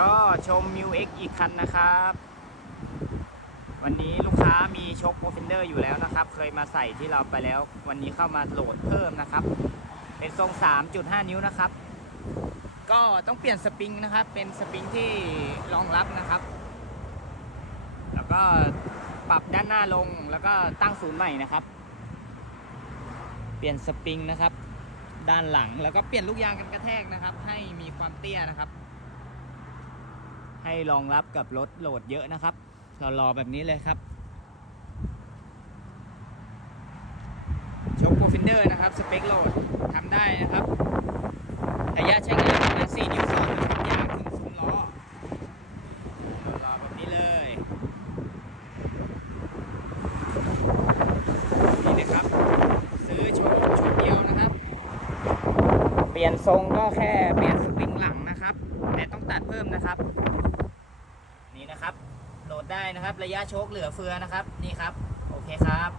ก็ชมมิวเอ็กอีกคันนะครับ วันนี้ลูกค้ามีชกโปรฟินเดอร์อยู่แล้วนะครับ เคยมาใส่ที่เราไปแล้ว วันนี้เข้ามาโหลดเพิ่มนะครับ เป็นทรง 3.5 นิ้วนะครับ ก็ต้องเปลี่ยนสปริงนะครับ เป็นสปริงที่รองรับนะครับ แล้วก็ปรับด้านหน้าลงแล้วก็ตั้งศูนย์ใหม่นะครับ เปลี่ยนสปริงนะครับ ด้านหลังแล้วก็เปลี่ยนลูกยางกันกระแทกนะครับ ให้มีความเตี้ยนะครับ ให้รองรับกับรถโหลดเยอะนะครับ เรารอแบบนี้เลยครับโชคโปรฟินเดอร์นะครับ สเปคโหลดทำได้นะครับระยะใช้งานประมาณ4นิ้วสองนะครับยางถึงซุ้มล้อรอแบบนี้เลยนี่นะครับ ซื้อโชว์ชุดเดียวนะครับ เปลี่ยนทรงก็แค่เปลี่ยน พิ่มนะครับ นี่นะครับ โหลดได้นะครับ ระยะโชคเหลือเฟือนะครับ นี่ครับ โอเคครับ